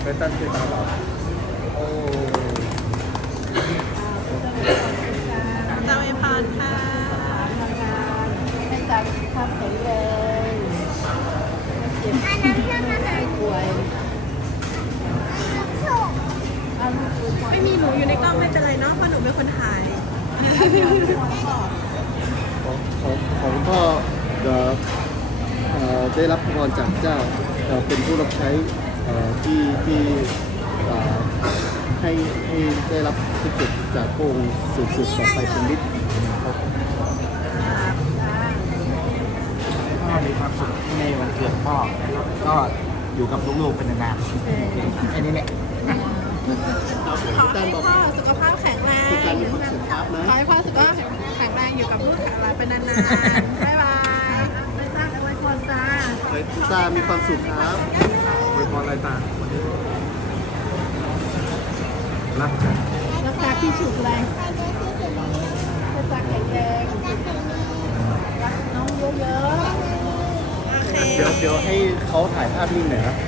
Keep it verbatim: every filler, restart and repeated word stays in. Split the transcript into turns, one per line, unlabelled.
เป็นตันคือตาหลับโอ้
เจ้าเอพานค่ะให้จับภาพแข็งแรงเจ็บไม่ป่วยไม่มีหนูอยู่ในกล้องไม่เป็นไรเนาะเพราะหนูเป็นคนถ่าย
ของของของพ่อเอ่อเอ่อได้รับพรจากเจ้าเอ่อเป็นผู้รับใช้เอ่อที่ที่เอ่อให้ให้ได้รับสิทธิ์จากพระองค์สืบสืบต่อไปเป็นนิจครับ
พ่อมีความสุขในวันเกิดพ่อ ก็อยู่กับลูกๆเป็นนานๆแค่นี้แหละ
ขอให้พ่อสุขภาพแข็งแรง
คือการมีความสุขครับนะ
ขอให้พ่อสุขภาพแข็งแรงอยู่กับลูกแข็งแรงเป็นนานๆ บ๊ายบายไม่ตั้งเอาไว้ก่อนจ้า
ขอให้ทุกตามีความสุขครับ
อวยพรอะไรต่างวันนี้รักกัน
รักษาที่ฉุกแรงให้ตาแข็งแรงรักน้องเยอะๆ โอเค
เดี๋ยวเดี๋ยวให้เขาถ่ายภาพนิ่งหน่อยนะ